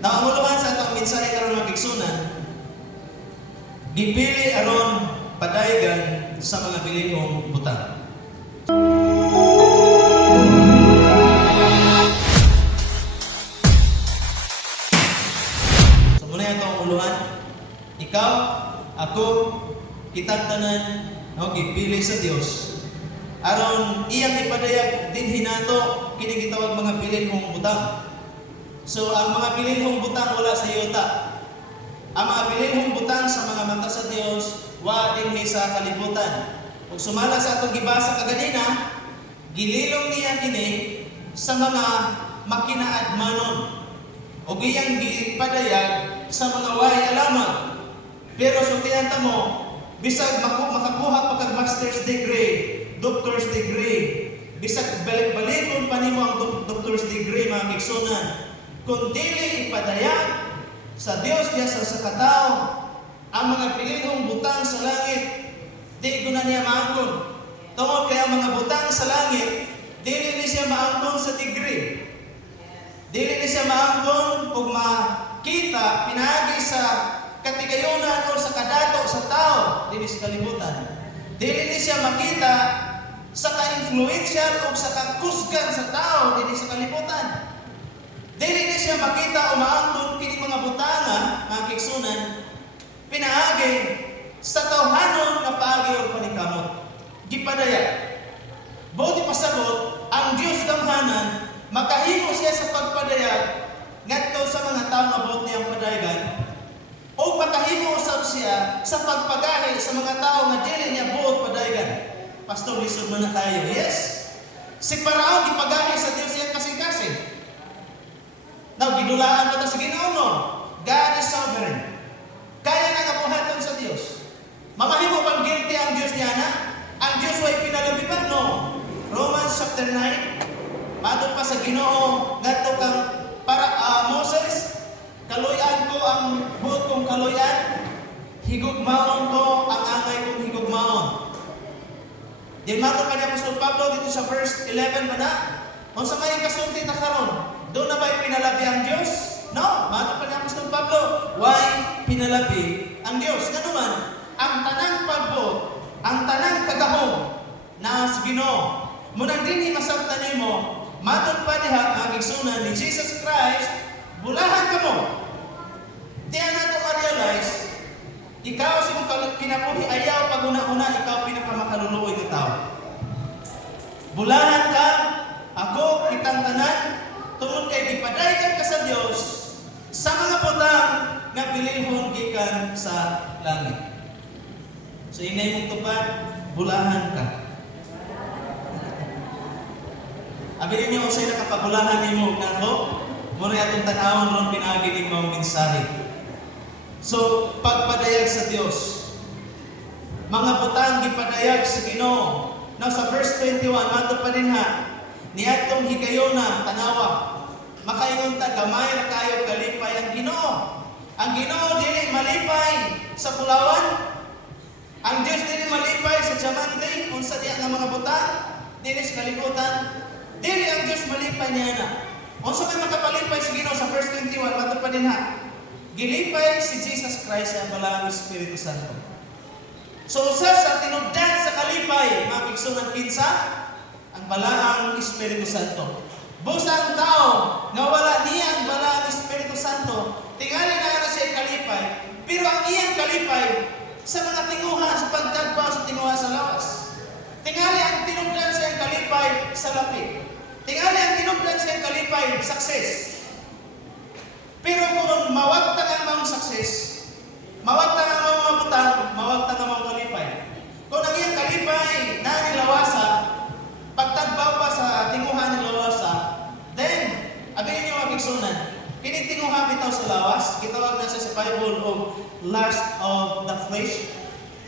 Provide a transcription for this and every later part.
Naamuluhan sa atong mensahe karon mga igsunan, gipili aron padaygan sa mga bilihong butang. So muna itong uluhan, ikaw, ako, kitang tanan, gipili sa Dios aron iyang ipadayag din hinato kini gitawag mga bilihong butang. So ang mga bilihong butang wala sa yuta. Ang mga bilihong butang sa mga mata sa Dios wa dinhi sa kalibutan. Ug sumala sa atong gibasa kaganina, gililong niya kini sa mga makinaadmanon ug iyang gipadayag sa mga way alamang. Pero sultihan ta mo, bisag makakuha pa kag master's degree, doctor's degree, bisag balik-balikon pa nimo ang doctor's degree mga igsunan, kung dili ipadayag sa Dios diya sa katao ang mga bilihong butang sa langit, di ko na niya maangkon. Tungod kaya ang mga butang sa langit, dili ni siya maangkon sa degree. Dili ni siya maangkon kung makita pinagi sa katigayunan o sa kadato sa tao dili sa kalibutan. Dili ni siya makita sa ka-influential o sa kakusgan sa tao dili sa kalibutan. Dili ni siya makita o maangkon kini mga butangan, mga kigsunan, pinaagi sa tawhanon nga paagi o panikamot. Gipadayag. Buti pasabot ang Dios gamhanan makahimo siya sa pagpadayag ngadto sa mga tawo nga buot niyang padayagan. O makahimo usab siya sa pagpagahi sa mga tao nga dili niya buot padayagan. Pastor, lisod man na tayo. Yes. Si Parao gipagahi sa Dios iyang kasing-kasing. Now, gidulaan pa ta sa Ginoo no? God is sovereign. Kaya na kabuhaton sa Dios. Mamahimo bang guilty ang Dios niya na? Ang Dios way pinalabipan no? Romans chapter 9. Madto pa sa Ginoo ngadto kang para Moses, kaluyan ko ang buot kong kaluyan, higugmaon ko ang angay kong higugmaon. Di mato pa niya Apostol Pablo dito sa verse 11 man na, kung sa may kasulti na karon, doon na ba'y pinalabi ang Diyos? No, mato pa niya Apostol Pablo, why pinalabi ang Diyos? Nga naman, ang tanang pagbuot, ang tanang kagahong na sa Ginoo, munang dinhi masabtan nimo, mato pa diha ang igsunan ni Jesus Christ, bulahan ka mo. Diyan nato ma-realize, ikaw sa mong kinabuhi, ayaw pag una-una, ikaw pinakamakaluluoy ng tao. Bulahan ka, ako, kitang tanan, tungod kay gipadaygan ka sa Dios sa mga butang nga bilihon gikan sa langit. So inay mong tupad, bulahan ka. Abilin niyo unsay nakapabulahan nimo nako, mo na atong tan-awon ron pinaagi ni mao mensahe. So pagpadayag sa Dios, mga butang gipadayag sa Ginoo. Now sa verse 21 mato pa din ha, niadtong higayuna tanawa, makaingon ta gamay ra kayo kalipay ang Ginoo. Ang Ginoo dili malipay sa pulawan. Ang Dios dili malipay sa diamante unsa diya nga mga butang dili sa kalibutan. Dili ang Dios malipay niya na. Unsa may makapalipay sa Ginoo sa verse 21 mato pa din ha. Gilipay si Jesus Christ ang balaang Espiritu Santo. So sa tinubdan sa kalipay mga kigsunan kinsa ang balaang Espiritu Santo. Busa ang tao nga wala niya ang balaang Espiritu Santo, tingali na siya kalipay, pero ang iyang kalipay sa mga tinguha, sa pagtagpaw sa tinguha sa lawas. Tingali ang tinubdan sa iyang kalipay sa lapit. Tingali ang tinubdan sa iyang kalipay, success. Pero kung mawagtang ang mga success, mawagtang ang mga butang, mawagtang ang mga kalipay. Kung ang iyang kalipay na nilawasa, pagtagbaw pa sa tinguhan ng lawasa, then, abihin niyo ang igsunan, kinitinguhan bitaw sa lawas, gitawag na sa Bible of lust of the flesh,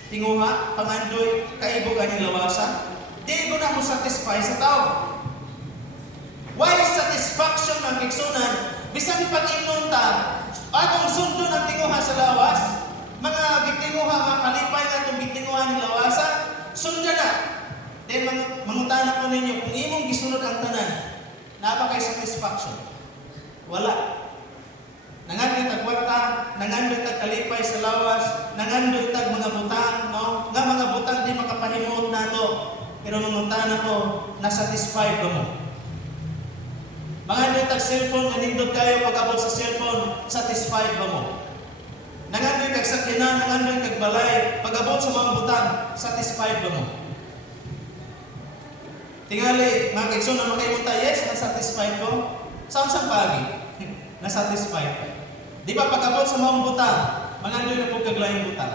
tinguha, pangandoy, kaibugan ng lawasa, di ko na mo satisfy sa tao. Why satisfaction ng igsunan? Bisan pag-inom ta, atong sundo ng tinguha sa lawas, mga gitinguha, mga kalipay na itong gitinguha ng lawasa, sundan na. Then mangutana ko ninyo, kung imong gisunod ang tanan, napakay satisfaction. Wala. nangandoy tag kalipay sa lawas, nangandoy tag mga butang, no? Nga mga butang di makapahimot nato. Pero nungutana ko, nasatisfied ba mo? Mangandoy tag cellphone, nanindot kayo pag-abot sa cellphone, satisfied ba mo? Nangandoy kag sakyanan, nangandoy kag balay, pag-abot sa mga butang, satisfied ba mo? Tingali, mga kaigsoon na makaimunta, yes, nasatisfied ko. Saan sa pagi? Nasatisfied. Di ba pag-abot sa mga butang, mangandoy na po kaglayang butang.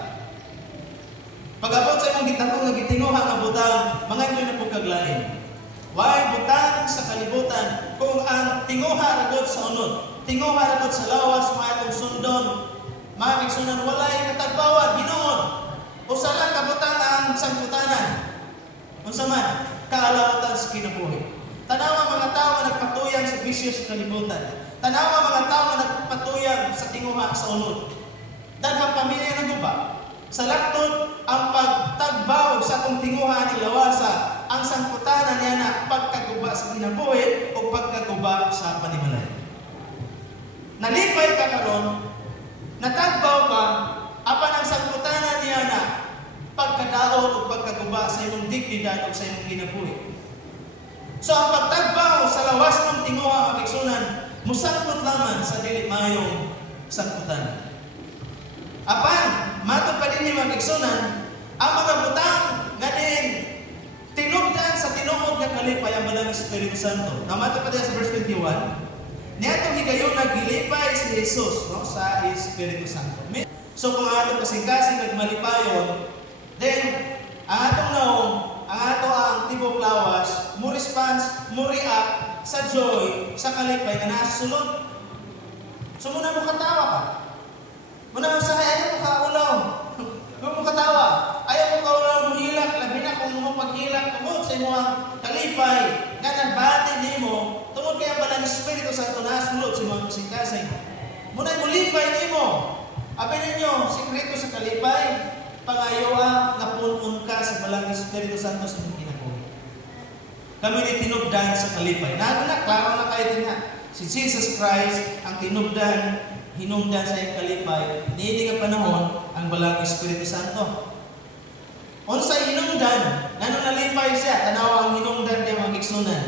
Pag-abot sa imong gitako nga gitinguha nga butang, mangandoy na po kaglayang. Why butang sa kalibutan kung ang tinguha ragod sa unod, tinguha ragod sa lawas, maayong sundon, mga kaigsunan, walay katagbawan, ginoon. Usa lang kabutang ang sangputanan. Unsa man, kaalawatan sa kinabuhi. Tanawa mga tao nga nagpatuyang sa bisyo sa kalibutan. Tanawa mga tao nga nagpatuyang sa tinguha sa unod. Daghang pamilya ng guba. Sa laktod, ang pagtagbaw sa atong tinguha ni lawasa, ang sangputanan niya na pagkaguba sa kinabuhi o pagkaguba sa panimalay. Nalipay ka karon, natagbaw ka, apan ang sangputanan niya na pagkadaot o pagkaguba sa imong dignidad o sa imong kinabuhi. So ang pagtagbaw sa lawas ng tinguha ang kaigsunan, musangkot lamang sa dili mayong sangputan. Apan, matod pa din mga kaigsunan, ang mga butang nga din tinubdan sa tinuod nga kalipay ang Balang Espiritu Santo. Na matod pa din sa verse 21, niadtong higayon nagilipay si Jesus, no, sa Espiritu Santo. So kung atong kasing-kasing nagmalipayon, then ang atong naong, ang ato ang tibok lawas, mo response, mo react sa joy, sa kalipay nga nasa sulod. So muna mo katawa ka. Muna mo sahay, ayaw mo kaulaw. Muna mo katawa. Ayaw mo kaulaw, muhilak. Labi na kung mo paghilak, tungod sa imo ang kalipay. Nga nagbati ni mo, tungod kaya Balang Espiritu Santo nasa sulod sa mga kasing-kasing. Muna mo lipay ni mo. Abay ninyo, sikreto sa kalipay, pangayoa nga punon ka sa Balang Espiritu Santo sa mga kinabuhi. Kami ni tinubdan sa kalipay. Na, klaro na kayo din na. Si Jesus Christ ang tinubdan, hinungdan sa iyong kalipay, niini nga panahon ang Balang Espiritu Santo. Unsay hinungdan, nganong nalipay siya, tanawa ang hinungdan kay mga kaigsunan.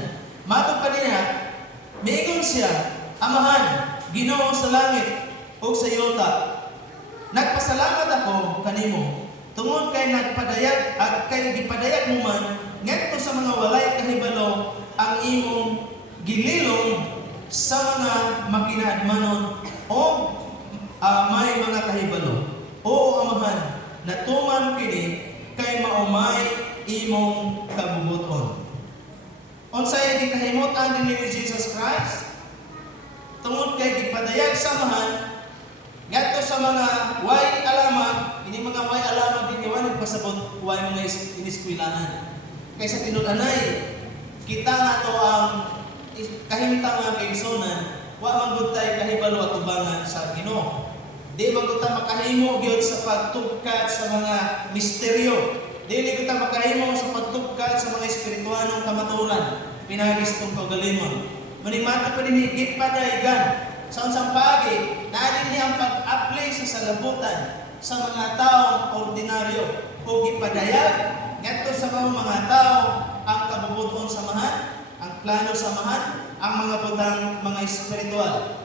Matod pa niya, miingon siya, Amahan, Ginoo sa langit ug sa yuta. Nagpasalamat ako kanimo tungod kay nagpadayag at kay gipadayag mo man ngadto sa mga walay kahibalo ang imong gililong sa mga makinaadmanon o may mga kahibalo. Oo, Amahan, natuman kini kay maumay imong kabubuton. Unsay gikahimutan din ni Jesus Christ? Tungod kay gipadayag sa Amahan ngadto sa mga way alaman, ini mga way alaman din iwan nagpasabot way mga iniskwilanan. Kaysa tinud-anay, kita nga to ang kahimtang nga kaigsunan, wa man gud tay kahibalo at tubangan sa Ginoo. Di man gud ta makahimo gyud sa pagtugkad sa mga misteryo. Dili gud ta makahimo sa pagtugkad sa mga espirituanong kamaturan, pinagistong kaugalingon. Manimata pa din gipadayagan sa unsang pagi na niya ang pag-apply sa salabutan sa mga taong ordinaryo o gipadayag ngadto sa mga tao ang kabubuton samahan, ang plano samahan, ang mga butang mga espiritual.